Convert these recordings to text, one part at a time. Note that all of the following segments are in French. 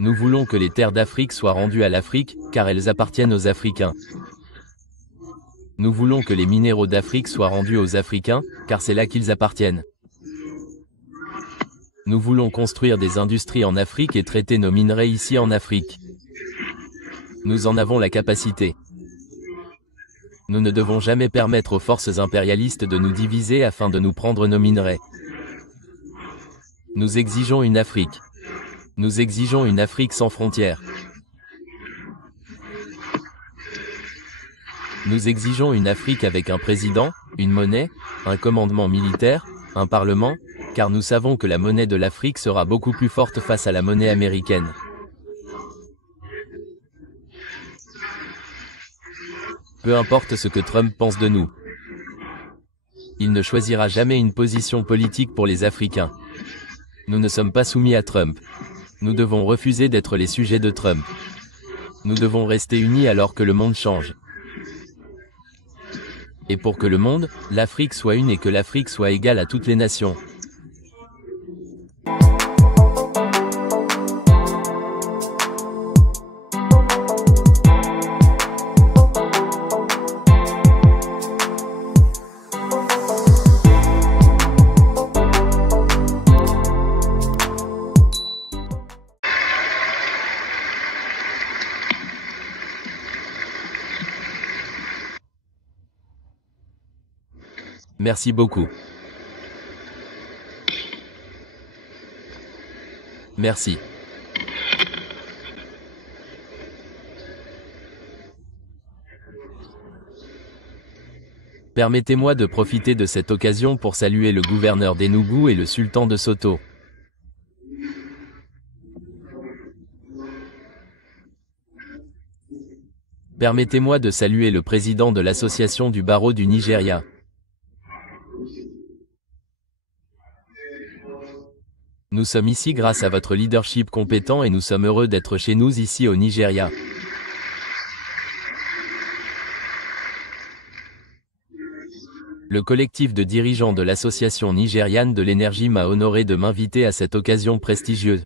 Nous voulons que les terres d'Afrique soient rendues à l'Afrique, car elles appartiennent aux Africains. Nous voulons que les minéraux d'Afrique soient rendus aux Africains, car c'est là qu'ils appartiennent. Nous voulons construire des industries en Afrique et traiter nos minerais ici en Afrique. Nous en avons la capacité. Nous ne devons jamais permettre aux forces impérialistes de nous diviser afin de nous prendre nos minerais. Nous exigeons une Afrique. Nous exigeons une Afrique sans frontières. Nous exigeons une Afrique avec un président, une monnaie, un commandement militaire, un parlement, car nous savons que la monnaie de l'Afrique sera beaucoup plus forte face à la monnaie américaine. Peu importe ce que Trump pense de nous. Il ne choisira jamais une position politique pour les Africains. Nous ne sommes pas soumis à Trump. Nous devons refuser d'être les sujets de Trump. Nous devons rester unis alors que le monde change. Et pour que le monde, l'Afrique soit une et que l'Afrique soit égale à toutes les nations. Merci beaucoup. Merci. Permettez-moi de profiter de cette occasion pour saluer le gouverneur d'Enugu et le sultan de Soto. Permettez-moi de saluer le président de l'association du barreau du Nigeria. Nous sommes ici grâce à votre leadership compétent et nous sommes heureux d'être chez nous ici au Nigeria. Le collectif de dirigeants de l'Association nigériane de l'énergie m'a honoré de m'inviter à cette occasion prestigieuse.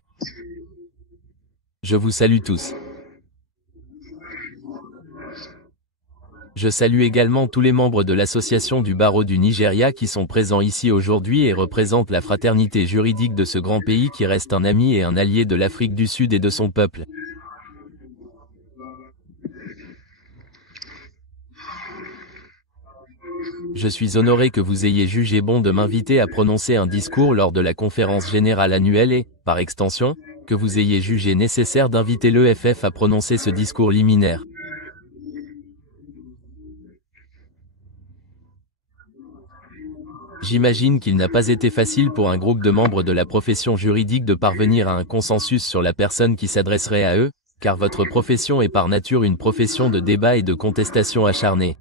Je vous salue tous. Je salue également tous les membres de l'association du barreau du Nigeria qui sont présents ici aujourd'hui et représentent la fraternité juridique de ce grand pays qui reste un ami et un allié de l'Afrique du Sud et de son peuple. Je suis honoré que vous ayez jugé bon de m'inviter à prononcer un discours lors de la conférence générale annuelle et, par extension, que vous ayez jugé nécessaire d'inviter l'EFF à prononcer ce discours liminaire. J'imagine qu'il n'a pas été facile pour un groupe de membres de la profession juridique de parvenir à un consensus sur la personne qui s'adresserait à eux, car votre profession est par nature une profession de débat et de contestation acharnée.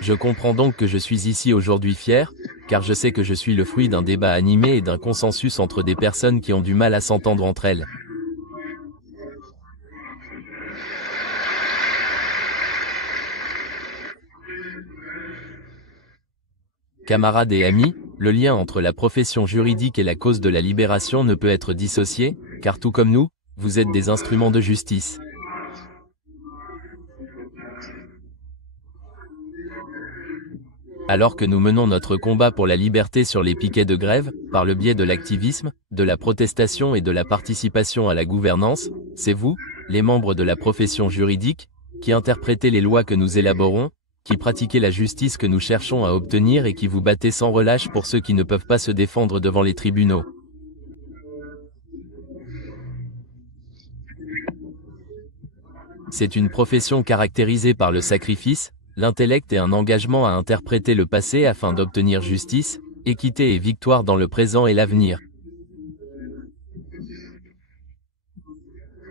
Je comprends donc que je suis ici aujourd'hui fier, car je sais que je suis le fruit d'un débat animé et d'un consensus entre des personnes qui ont du mal à s'entendre entre elles. Camarades et amis, le lien entre la profession juridique et la cause de la libération ne peut être dissocié, car tout comme nous, vous êtes des instruments de justice. Alors que nous menons notre combat pour la liberté sur les piquets de grève, par le biais de l'activisme, de la protestation et de la participation à la gouvernance, c'est vous, les membres de la profession juridique, qui interprétez les lois que nous élaborons, qui pratiquez la justice que nous cherchons à obtenir et qui vous battez sans relâche pour ceux qui ne peuvent pas se défendre devant les tribunaux. C'est une profession caractérisée par le sacrifice, l'intellect et un engagement à interpréter le passé afin d'obtenir justice, équité et victoire dans le présent et l'avenir.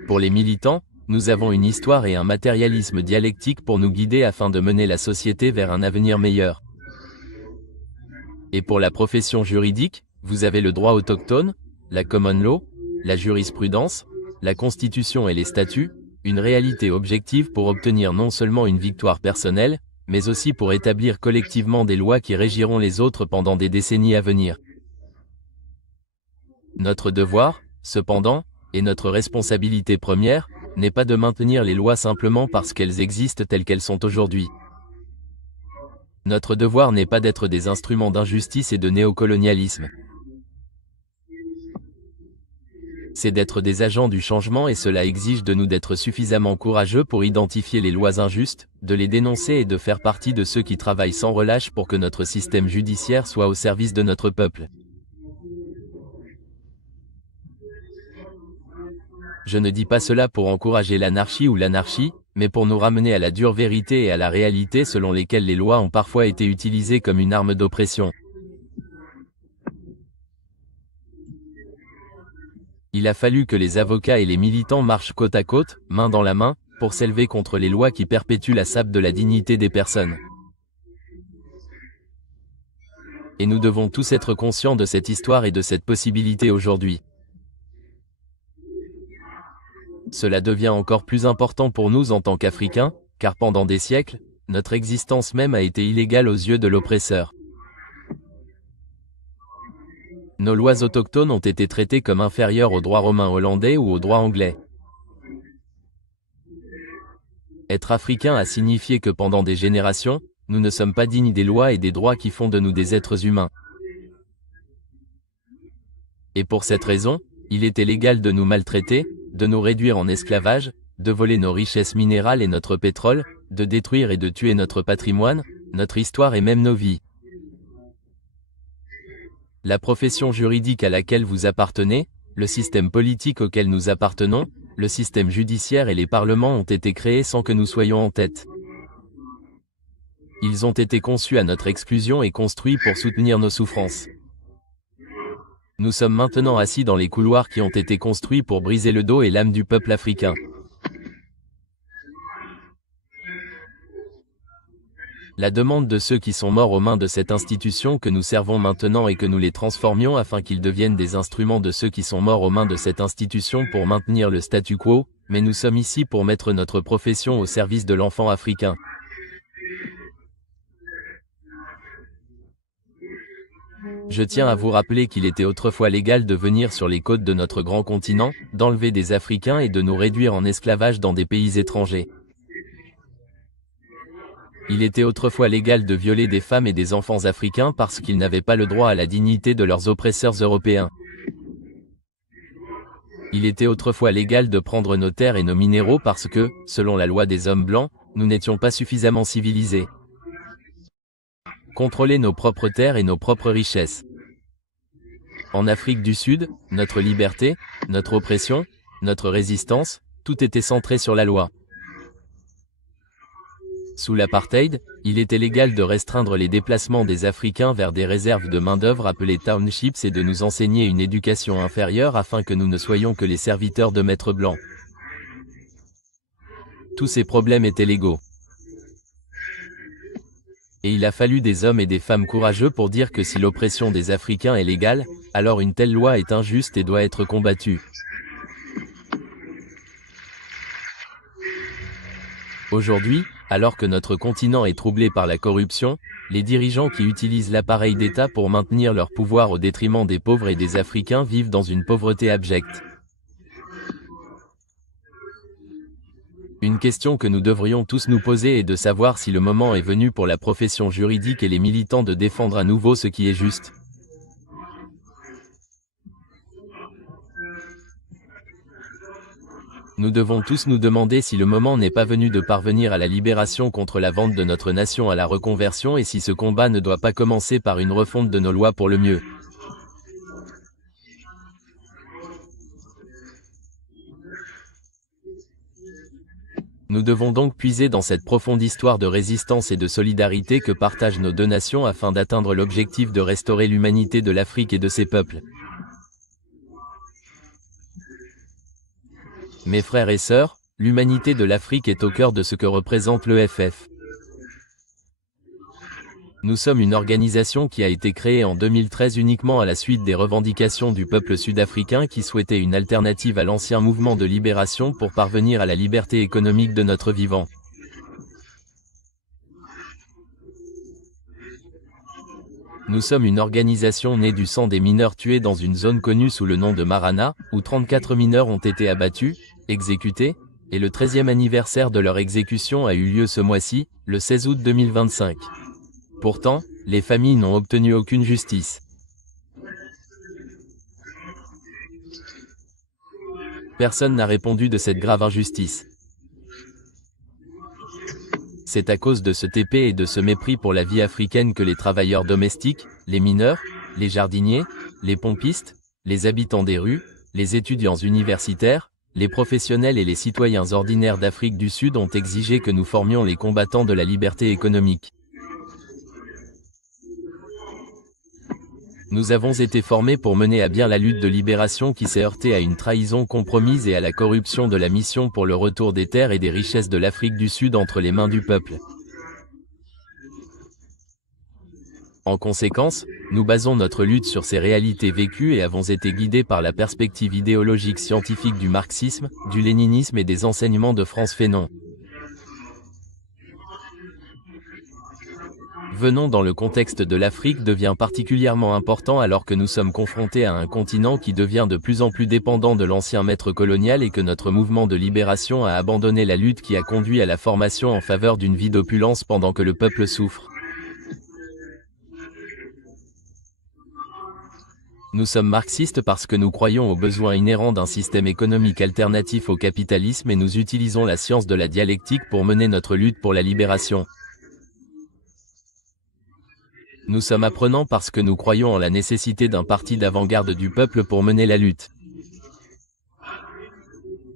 Pour les militants, nous avons une histoire et un matérialisme dialectique pour nous guider afin de mener la société vers un avenir meilleur. Et pour la profession juridique, vous avez le droit autochtone, la common law, la jurisprudence, la constitution et les statuts, une réalité objective pour obtenir non seulement une victoire personnelle, mais aussi pour établir collectivement des lois qui régiront les autres pendant des décennies à venir. Notre devoir, cependant, et notre responsabilité première, n'est pas de maintenir les lois simplement parce qu'elles existent telles qu'elles sont aujourd'hui. Notre devoir n'est pas d'être des instruments d'injustice et de néocolonialisme. C'est d'être des agents du changement et cela exige de nous d'être suffisamment courageux pour identifier les lois injustes, de les dénoncer et de faire partie de ceux qui travaillent sans relâche pour que notre système judiciaire soit au service de notre peuple. Je ne dis pas cela pour encourager l'anarchie ou l'anarchie, mais pour nous ramener à la dure vérité et à la réalité selon lesquelles les lois ont parfois été utilisées comme une arme d'oppression. Il a fallu que les avocats et les militants marchent côte à côte, main dans la main, pour s'élever contre les lois qui perpétuent la sape de la dignité des personnes. Et nous devons tous être conscients de cette histoire et de cette possibilité aujourd'hui. Cela devient encore plus important pour nous en tant qu'Africains, car pendant des siècles, notre existence même a été illégale aux yeux de l'oppresseur. Nos lois autochtones ont été traitées comme inférieures aux droits romains hollandais ou aux droits anglais. Être africain a signifié que pendant des générations, nous ne sommes pas dignes des lois et des droits qui font de nous des êtres humains. Et pour cette raison, il était légal de nous maltraiter, de nous réduire en esclavage, de voler nos richesses minérales et notre pétrole, de détruire et de tuer notre patrimoine, notre histoire et même nos vies. La profession juridique à laquelle vous appartenez, le système politique auquel nous appartenons, le système judiciaire et les parlements ont été créés sans que nous soyons en tête. Ils ont été conçus à notre exclusion et construits pour soutenir nos souffrances. Nous sommes maintenant assis dans les couloirs qui ont été construits pour briser le dos et l'âme du peuple africain. La demande de ceux qui sont morts aux mains de cette institution que nous servons maintenant et que nous les transformions afin qu'ils deviennent des instruments de ceux qui sont morts aux mains de cette institution pour maintenir le statu quo, mais nous sommes ici pour mettre notre profession au service de l'enfant africain. Je tiens à vous rappeler qu'il était autrefois légal de venir sur les côtes de notre grand continent, d'enlever des Africains et de nous réduire en esclavage dans des pays étrangers. Il était autrefois légal de violer des femmes et des enfants africains parce qu'ils n'avaient pas le droit à la dignité de leurs oppresseurs européens. Il était autrefois légal de prendre nos terres et nos minéraux parce que, selon la loi des hommes blancs, nous n'étions pas suffisamment civilisés. Contrôler nos propres terres et nos propres richesses. En Afrique du Sud, notre liberté, notre oppression, notre résistance, tout était centré sur la loi. Sous l'apartheid, il était légal de restreindre les déplacements des Africains vers des réserves de main-d'œuvre appelées townships et de nous enseigner une éducation inférieure afin que nous ne soyons que les serviteurs de maîtres blancs. Tous ces problèmes étaient légaux. Et il a fallu des hommes et des femmes courageux pour dire que si l'oppression des Africains est légale, alors une telle loi est injuste et doit être combattue. Aujourd'hui, alors que notre continent est troublé par la corruption, les dirigeants qui utilisent l'appareil d'État pour maintenir leur pouvoir au détriment des pauvres et des Africains vivent dans une pauvreté abjecte. Une question que nous devrions tous nous poser est de savoir si le moment est venu pour la profession juridique et les militants de défendre à nouveau ce qui est juste. Nous devons tous nous demander si le moment n'est pas venu de parvenir à la libération contre la vente de notre nation à la reconversion et si ce combat ne doit pas commencer par une refonte de nos lois pour le mieux. Nous devons donc puiser dans cette profonde histoire de résistance et de solidarité que partagent nos deux nations afin d'atteindre l'objectif de restaurer l'humanité de l'Afrique et de ses peuples. Mes frères et sœurs, l'humanité de l'Afrique est au cœur de ce que représente l'EFF. Nous sommes une organisation qui a été créée en 2013 uniquement à la suite des revendications du peuple sud-africain qui souhaitait une alternative à l'ancien mouvement de libération pour parvenir à la liberté économique de notre vivant. Nous sommes une organisation née du sang des mineurs tués dans une zone connue sous le nom de Marana, où 34 mineurs ont été abattus, exécutés, et le 13e anniversaire de leur exécution a eu lieu ce mois-ci, le 16 août 2025. Pourtant, les familles n'ont obtenu aucune justice. Personne n'a répondu de cette grave injustice. C'est à cause de ce TP et de ce mépris pour la vie africaine que les travailleurs domestiques, les mineurs, les jardiniers, les pompistes, les habitants des rues, les étudiants universitaires, les professionnels et les citoyens ordinaires d'Afrique du Sud ont exigé que nous formions les combattants de la liberté économique. Nous avons été formés pour mener à bien la lutte de libération qui s'est heurtée à une trahison compromise et à la corruption de la mission pour le retour des terres et des richesses de l'Afrique du Sud entre les mains du peuple. En conséquence, nous basons notre lutte sur ces réalités vécues et avons été guidés par la perspective idéologique scientifique du marxisme, du léninisme et des enseignements de Frantz Fanon. Venons dans le contexte de l'Afrique devient particulièrement important alors que nous sommes confrontés à un continent qui devient de plus en plus dépendant de l'ancien maître colonial et que notre mouvement de libération a abandonné la lutte qui a conduit à la formation en faveur d'une vie d'opulence pendant que le peuple souffre. Nous sommes marxistes parce que nous croyons aux besoins inhérents d'un système économique alternatif au capitalisme et nous utilisons la science de la dialectique pour mener notre lutte pour la libération. Nous sommes apprenants parce que nous croyons en la nécessité d'un parti d'avant-garde du peuple pour mener la lutte.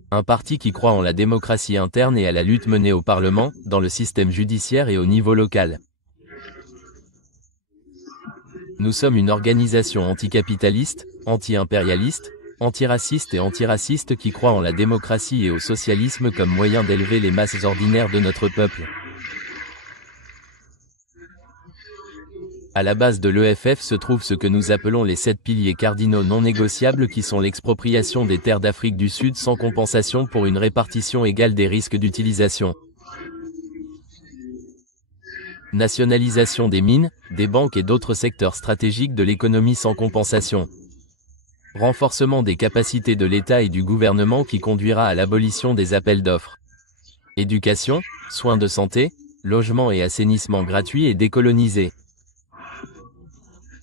Un parti qui croit en la démocratie interne et à la lutte menée au Parlement, dans le système judiciaire et au niveau local. Nous sommes une organisation anticapitaliste, anti-impérialiste, antiraciste et antiraciste qui croit en la démocratie et au socialisme comme moyen d'élever les masses ordinaires de notre peuple. À la base de l'EFF se trouve ce que nous appelons les 7 piliers cardinaux non négociables qui sont l'expropriation des terres d'Afrique du Sud sans compensation pour une répartition égale des risques d'utilisation. Nationalisation des mines, des banques et d'autres secteurs stratégiques de l'économie sans compensation. Renforcement des capacités de l'État et du gouvernement qui conduira à l'abolition des appels d'offres. Éducation, soins de santé, logement et assainissement gratuit et décolonisé.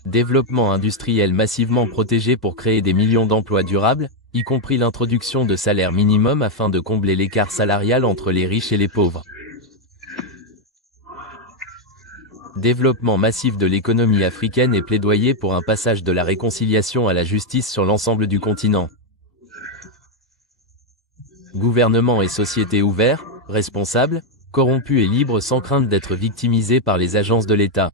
Développement industriel massivement protégé pour créer des millions d'emplois durables, y compris l'introduction de salaires minimums afin de combler l'écart salarial entre les riches et les pauvres. Développement massif de l'économie africaine et plaidoyer pour un passage de la réconciliation à la justice sur l'ensemble du continent. Gouvernement et société ouverts, responsables, corrompus et libres sans crainte d'être victimisés par les agences de l'État.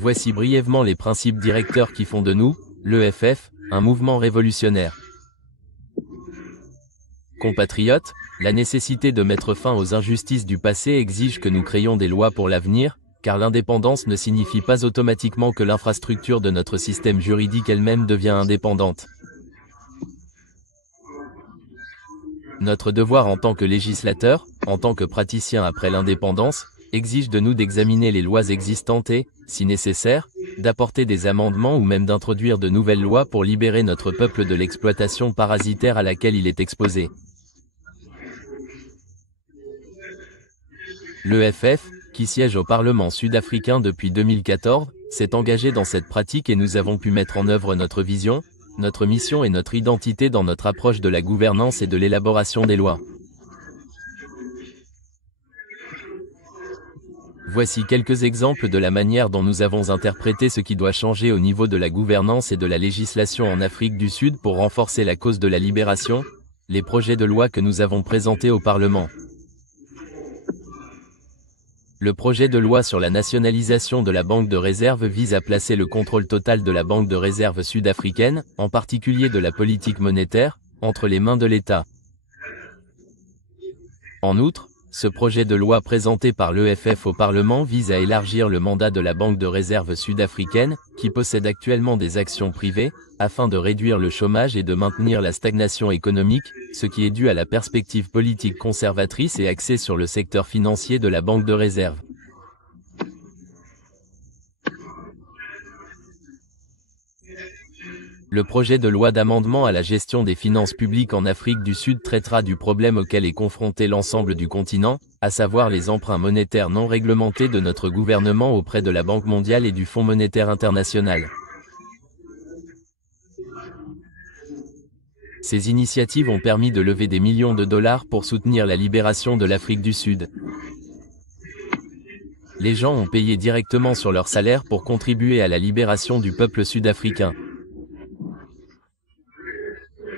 Voici brièvement les principes directeurs qui font de nous, l'EFF, un mouvement révolutionnaire. Compatriotes, la nécessité de mettre fin aux injustices du passé exige que nous créions des lois pour l'avenir, car l'indépendance ne signifie pas automatiquement que l'infrastructure de notre système juridique elle-même devient indépendante. Notre devoir en tant que législateur, en tant que praticien après l'indépendance, exige de nous d'examiner les lois existantes et, si nécessaire, d'apporter des amendements ou même d'introduire de nouvelles lois pour libérer notre peuple de l'exploitation parasitaire à laquelle il est exposé. L'EFF, qui siège au Parlement sud-africain depuis 2014, s'est engagé dans cette pratique et nous avons pu mettre en œuvre notre vision, notre mission et notre identité dans notre approche de la gouvernance et de l'élaboration des lois. Voici quelques exemples de la manière dont nous avons interprété ce qui doit changer au niveau de la gouvernance et de la législation en Afrique du Sud pour renforcer la cause de la libération, les projets de loi que nous avons présentés au Parlement. Le projet de loi sur la nationalisation de la banque de réserve vise à placer le contrôle total de la banque de réserve sud-africaine, en particulier de la politique monétaire, entre les mains de l'État. En outre, ce projet de loi présenté par l'EFF au Parlement vise à élargir le mandat de la banque de réserve sud-africaine, qui possède actuellement des actions privées, afin de réduire le chômage et de maintenir la stagnation économique, ce qui est dû à la perspective politique conservatrice et axée sur le secteur financier de la banque de réserve. Le projet de loi d'amendement à la gestion des finances publiques en Afrique du Sud traitera du problème auquel est confronté l'ensemble du continent, à savoir les emprunts monétaires non réglementés de notre gouvernement auprès de la Banque mondiale et du Fonds monétaire international. Ces initiatives ont permis de lever des millions de dollars pour soutenir la libération de l'Afrique du Sud. Les gens ont payé directement sur leur salaire pour contribuer à la libération du peuple sud-africain.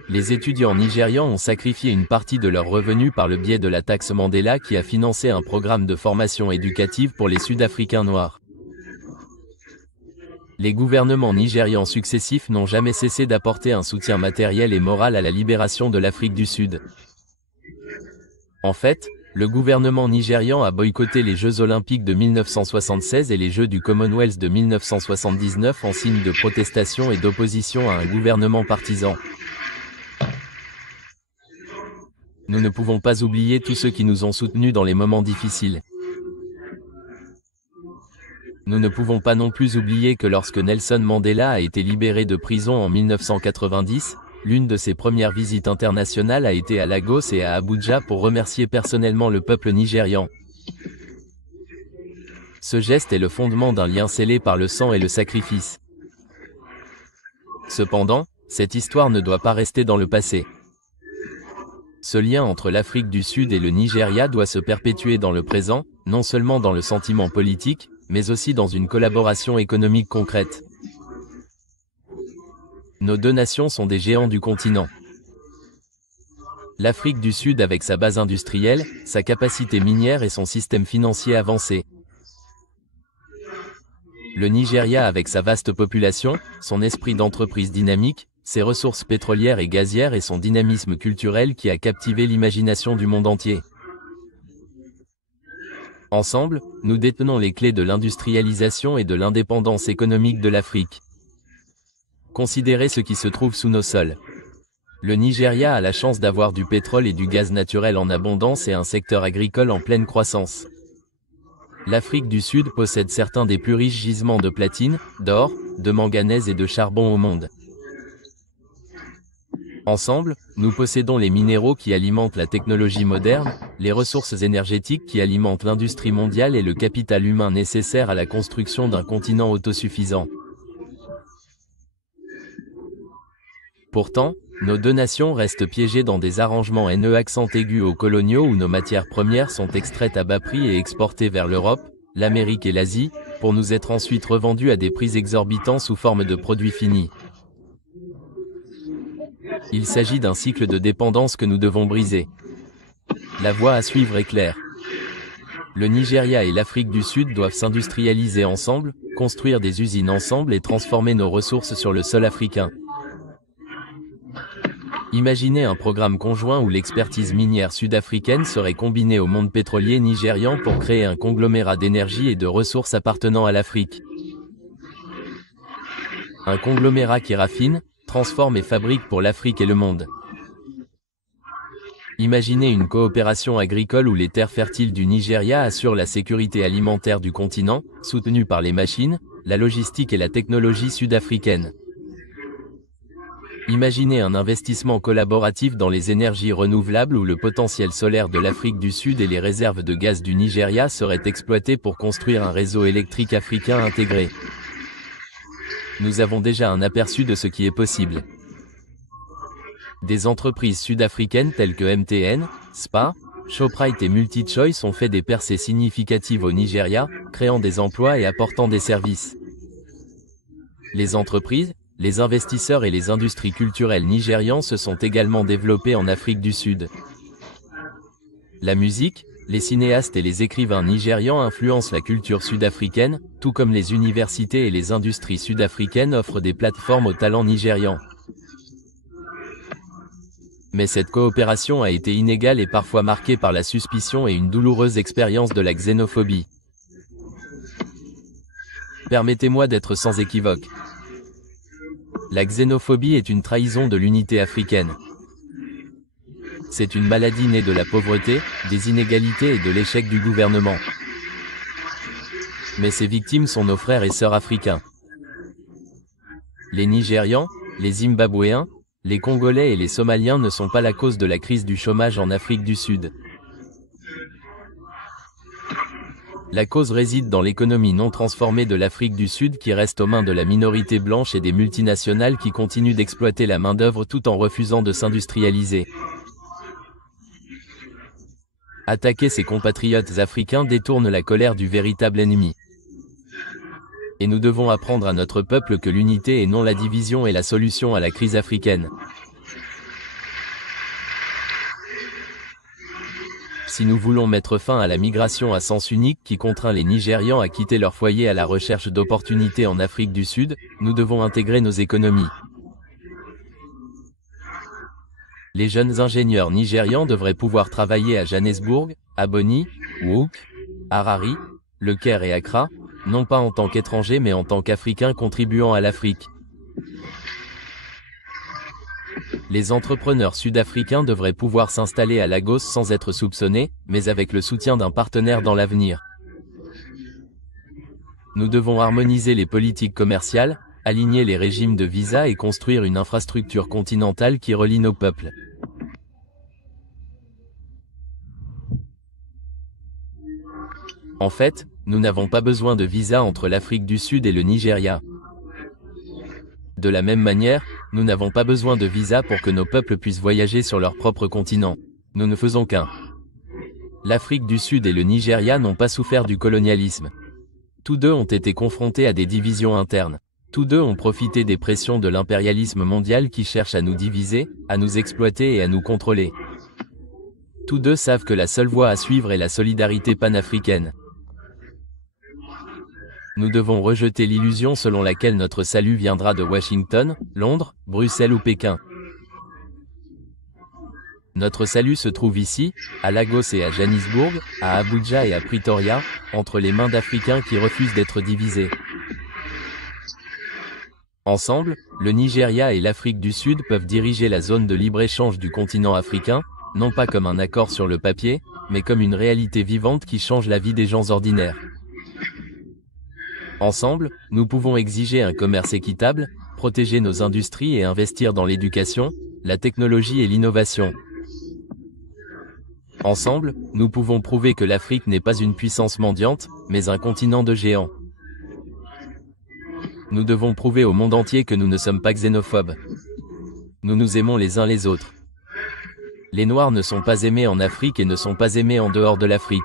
Les étudiants nigérians ont sacrifié une partie de leurs revenus par le biais de la taxe Mandela qui a financé un programme de formation éducative pour les Sud-Africains noirs. Les gouvernements nigérians successifs n'ont jamais cessé d'apporter un soutien matériel et moral à la libération de l'Afrique du Sud. En fait, le gouvernement nigérian a boycotté les Jeux olympiques de 1976 et les Jeux du Commonwealth de 1979 en signe de protestation et d'opposition à un gouvernement partisan. Nous ne pouvons pas oublier tous ceux qui nous ont soutenus dans les moments difficiles. Nous ne pouvons pas non plus oublier que lorsque Nelson Mandela a été libéré de prison en 1990, l'une de ses premières visites internationales a été à Lagos et à Abuja pour remercier personnellement le peuple nigérian. Ce geste est le fondement d'un lien scellé par le sang et le sacrifice. Cependant, cette histoire ne doit pas rester dans le passé. Ce lien entre l'Afrique du Sud et le Nigeria doit se perpétuer dans le présent, non seulement dans le sentiment politique, mais aussi dans une collaboration économique concrète. Nos deux nations sont des géants du continent. L'Afrique du Sud avec sa base industrielle, sa capacité minière et son système financier avancé. Le Nigeria avec sa vaste population, son esprit d'entreprise dynamique, ses ressources pétrolières et gazières et son dynamisme culturel qui a captivé l'imagination du monde entier. Ensemble, nous détenons les clés de l'industrialisation et de l'indépendance économique de l'Afrique. Considérez ce qui se trouve sous nos sols. Le Nigeria a la chance d'avoir du pétrole et du gaz naturel en abondance et un secteur agricole en pleine croissance. L'Afrique du Sud possède certains des plus riches gisements de platine, d'or, de manganèse et de charbon au monde. Ensemble, nous possédons les minéraux qui alimentent la technologie moderne, les ressources énergétiques qui alimentent l'industrie mondiale et le capital humain nécessaire à la construction d'un continent autosuffisant. Pourtant, nos deux nations restent piégées dans des arrangements haineux accent aigu aux coloniaux où nos matières premières sont extraites à bas prix et exportées vers l'Europe, l'Amérique et l'Asie, pour nous être ensuite revendues à des prix exorbitants sous forme de produits finis. Il s'agit d'un cycle de dépendance que nous devons briser. La voie à suivre est claire. Le Nigeria et l'Afrique du Sud doivent s'industrialiser ensemble, construire des usines ensemble et transformer nos ressources sur le sol africain. Imaginez un programme conjoint où l'expertise minière sud-africaine serait combinée au monde pétrolier nigérian pour créer un conglomérat d'énergie et de ressources appartenant à l'Afrique. Un conglomérat qui raffine, transforme et fabrique pour l'Afrique et le monde. Imaginez une coopération agricole où les terres fertiles du Nigeria assurent la sécurité alimentaire du continent, soutenue par les machines, la logistique et la technologie sud-africaine. Imaginez un investissement collaboratif dans les énergies renouvelables où le potentiel solaire de l'Afrique du Sud et les réserves de gaz du Nigeria seraient exploités pour construire un réseau électrique africain intégré. Nous avons déjà un aperçu de ce qui est possible. Des entreprises sud-africaines telles que MTN, SPAR, Shoprite et MultiChoice ont fait des percées significatives au Nigeria, créant des emplois et apportant des services. Les entreprises, les investisseurs et les industries culturelles nigérians se sont également développés en Afrique du Sud. La musique, les cinéastes et les écrivains nigérians influencent la culture sud-africaine, tout comme les universités et les industries sud-africaines offrent des plateformes aux talents nigérians. Mais cette coopération a été inégale et parfois marquée par la suspicion et une douloureuse expérience de la xénophobie. Permettez-moi d'être sans équivoque. La xénophobie est une trahison de l'unité africaine. C'est une maladie née de la pauvreté, des inégalités et de l'échec du gouvernement. Mais ses victimes sont nos frères et sœurs africains. Les Nigérians, les Zimbabwéens, les Congolais et les Somaliens ne sont pas la cause de la crise du chômage en Afrique du Sud. La cause réside dans l'économie non transformée de l'Afrique du Sud qui reste aux mains de la minorité blanche et des multinationales qui continuent d'exploiter la main-d'œuvre tout en refusant de s'industrialiser. Attaquer ses compatriotes africains détourne la colère du véritable ennemi. Et nous devons apprendre à notre peuple que l'unité et non la division est la solution à la crise africaine. Si nous voulons mettre fin à la migration à sens unique qui contraint les Nigérians à quitter leur foyer à la recherche d'opportunités en Afrique du Sud, nous devons intégrer nos économies. Les jeunes ingénieurs nigérians devraient pouvoir travailler à Johannesburg, à Boni, Whoek, Harare, Le Caire et Accra, non pas en tant qu'étrangers mais en tant qu'Africains contribuant à l'Afrique. Les entrepreneurs sud-africains devraient pouvoir s'installer à Lagos sans être soupçonnés, mais avec le soutien d'un partenaire dans l'avenir. Nous devons harmoniser les politiques commerciales, aligner les régimes de visa et construire une infrastructure continentale qui relie nos peuples. En fait, nous n'avons pas besoin de visa entre l'Afrique du Sud et le Nigeria. De la même manière, nous n'avons pas besoin de visa pour que nos peuples puissent voyager sur leur propre continent. Nous ne faisons qu'un. L'Afrique du Sud et le Nigeria n'ont pas souffert du colonialisme. Tous deux ont été confrontés à des divisions internes. Tous deux ont profité des pressions de l'impérialisme mondial qui cherche à nous diviser, à nous exploiter et à nous contrôler. Tous deux savent que la seule voie à suivre est la solidarité panafricaine. Nous devons rejeter l'illusion selon laquelle notre salut viendra de Washington, Londres, Bruxelles ou Pékin. Notre salut se trouve ici, à Lagos et à Johannesburg, à Abuja et à Pretoria, entre les mains d'Africains qui refusent d'être divisés. Ensemble, le Nigeria et l'Afrique du Sud peuvent diriger la zone de libre-échange du continent africain, non pas comme un accord sur le papier, mais comme une réalité vivante qui change la vie des gens ordinaires. Ensemble, nous pouvons exiger un commerce équitable, protéger nos industries et investir dans l'éducation, la technologie et l'innovation. Ensemble, nous pouvons prouver que l'Afrique n'est pas une puissance mendiante, mais un continent de géants. Nous devons prouver au monde entier que nous ne sommes pas xénophobes. Nous nous aimons les uns les autres. Les Noirs ne sont pas aimés en Afrique et ne sont pas aimés en dehors de l'Afrique.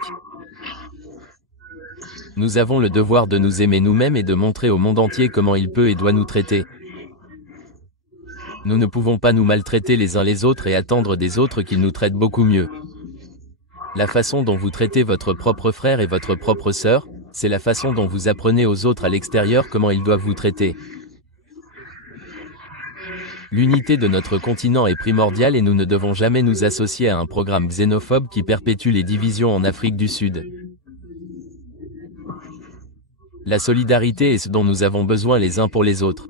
Nous avons le devoir de nous aimer nous-mêmes et de montrer au monde entier comment il peut et doit nous traiter. Nous ne pouvons pas nous maltraiter les uns les autres et attendre des autres qu'ils nous traitent beaucoup mieux. La façon dont vous traitez votre propre frère et votre propre sœur, c'est la façon dont vous apprenez aux autres à l'extérieur comment ils doivent vous traiter. L'unité de notre continent est primordiale et nous ne devons jamais nous associer à un programme xénophobe qui perpétue les divisions en Afrique du Sud. La solidarité est ce dont nous avons besoin les uns pour les autres.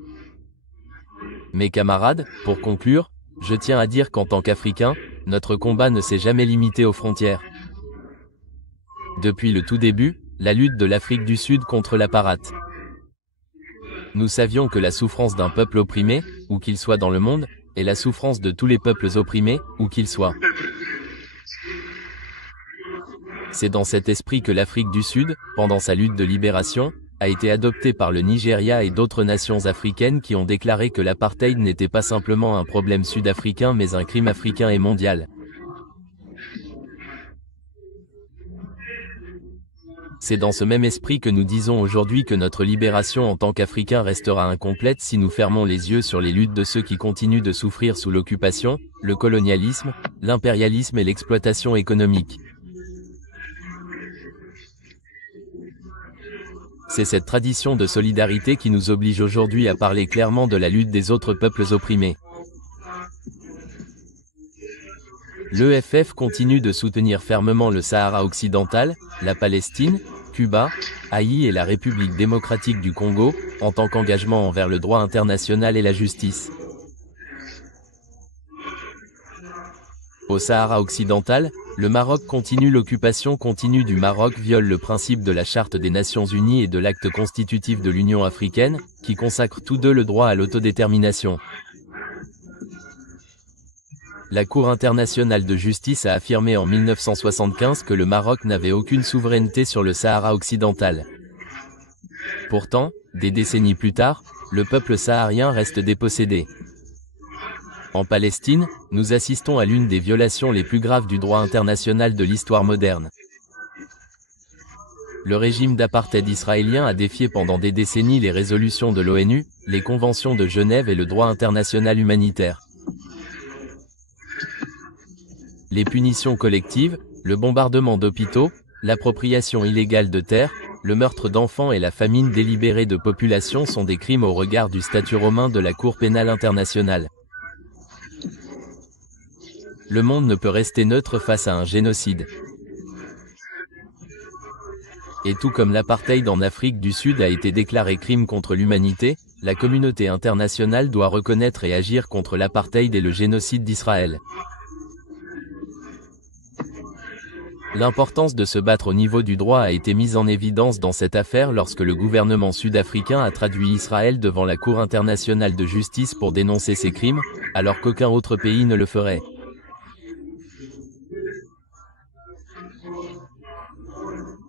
Mes camarades, pour conclure, je tiens à dire qu'en tant qu'Africains, notre combat ne s'est jamais limité aux frontières. Depuis le tout début, la lutte de l'Afrique du Sud contre l'apartheid. Nous savions que la souffrance d'un peuple opprimé, où qu'il soit dans le monde, est la souffrance de tous les peuples opprimés, où qu'ils soient. C'est dans cet esprit que l'Afrique du Sud, pendant sa lutte de libération, a été adoptée par le Nigeria et d'autres nations africaines qui ont déclaré que l'apartheid n'était pas simplement un problème sud-africain mais un crime africain et mondial. C'est dans ce même esprit que nous disons aujourd'hui que notre libération en tant qu'Africains restera incomplète si nous fermons les yeux sur les luttes de ceux qui continuent de souffrir sous l'occupation, le colonialisme, l'impérialisme et l'exploitation économique. C'est cette tradition de solidarité qui nous oblige aujourd'hui à parler clairement de la lutte des autres peuples opprimés. L'EFF continue de soutenir fermement le Sahara occidental, la Palestine, Cuba, Haïti et la République démocratique du Congo, en tant qu'engagement envers le droit international et la justice. Au Sahara occidental, Le Maroc continue. L'occupation continue du Maroc viole le principe de la Charte des Nations Unies et de l'acte constitutif de l'Union africaine, qui consacrent tous deux le droit à l'autodétermination. La Cour internationale de justice a affirmé en 1975 que le Maroc n'avait aucune souveraineté sur le Sahara occidental. Pourtant, des décennies plus tard, le peuple saharien reste dépossédé. En Palestine, nous assistons à l'une des violations les plus graves du droit international de l'histoire moderne. Le régime d'apartheid israélien a défié pendant des décennies les résolutions de l'ONU, les conventions de Genève et le droit international humanitaire. Les punitions collectives, le bombardement d'hôpitaux, l'appropriation illégale de terres, le meurtre d'enfants et la famine délibérée de populations sont des crimes au regard du statut romain de la Cour pénale internationale. Le monde ne peut rester neutre face à un génocide. Et tout comme l'apartheid en Afrique du Sud a été déclaré crime contre l'humanité, la communauté internationale doit reconnaître et agir contre l'apartheid et le génocide d'Israël. L'importance de se battre au niveau du droit a été mise en évidence dans cette affaire lorsque le gouvernement sud-africain a traduit Israël devant la Cour internationale de justice pour dénoncer ces crimes, alors qu'aucun autre pays ne le ferait.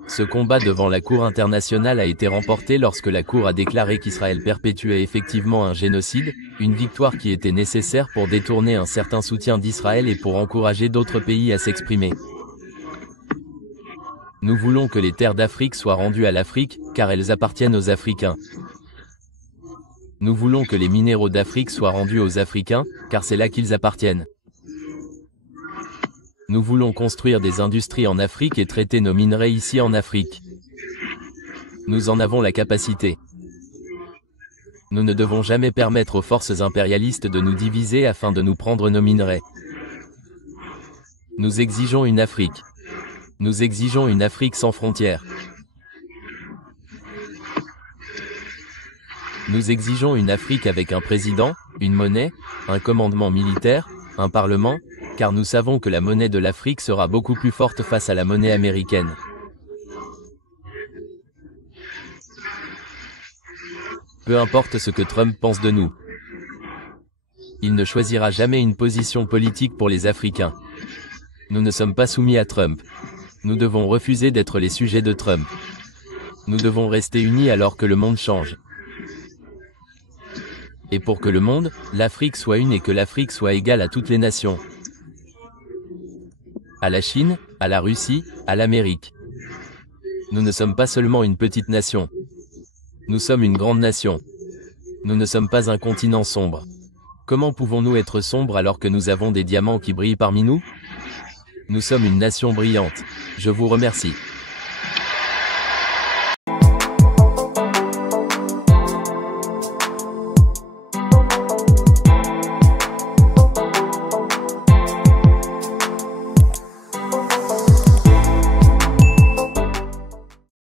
Ce combat devant la Cour internationale a été remporté lorsque la Cour a déclaré qu'Israël perpétuait effectivement un génocide, une victoire qui était nécessaire pour détourner un certain soutien d'Israël et pour encourager d'autres pays à s'exprimer. Nous voulons que les terres d'Afrique soient rendues à l'Afrique, car elles appartiennent aux Africains. Nous voulons que les minéraux d'Afrique soient rendus aux Africains, car c'est là qu'ils appartiennent. Nous voulons construire des industries en Afrique et traiter nos minerais ici en Afrique. Nous en avons la capacité. Nous ne devons jamais permettre aux forces impérialistes de nous diviser afin de nous prendre nos minerais. Nous exigeons une Afrique. Nous exigeons une Afrique sans frontières. Nous exigeons une Afrique avec un président, une monnaie, un commandement militaire, un parlement, car nous savons que la monnaie de l'Afrique sera beaucoup plus forte face à la monnaie américaine. Peu importe ce que Trump pense de nous. Il ne choisira jamais une position politique pour les Africains. Nous ne sommes pas soumis à Trump. Nous devons refuser d'être les sujets de Trump. Nous devons rester unis alors que le monde change. Et pour que le monde, l'Afrique soit une et que l'Afrique soit égale à toutes les nations. À la Chine, à la Russie, à l'Amérique. Nous ne sommes pas seulement une petite nation. Nous sommes une grande nation. Nous ne sommes pas un continent sombre. Comment pouvons-nous être sombres alors que nous avons des diamants qui brillent parmi nous? Nous sommes une nation brillante. Je vous remercie.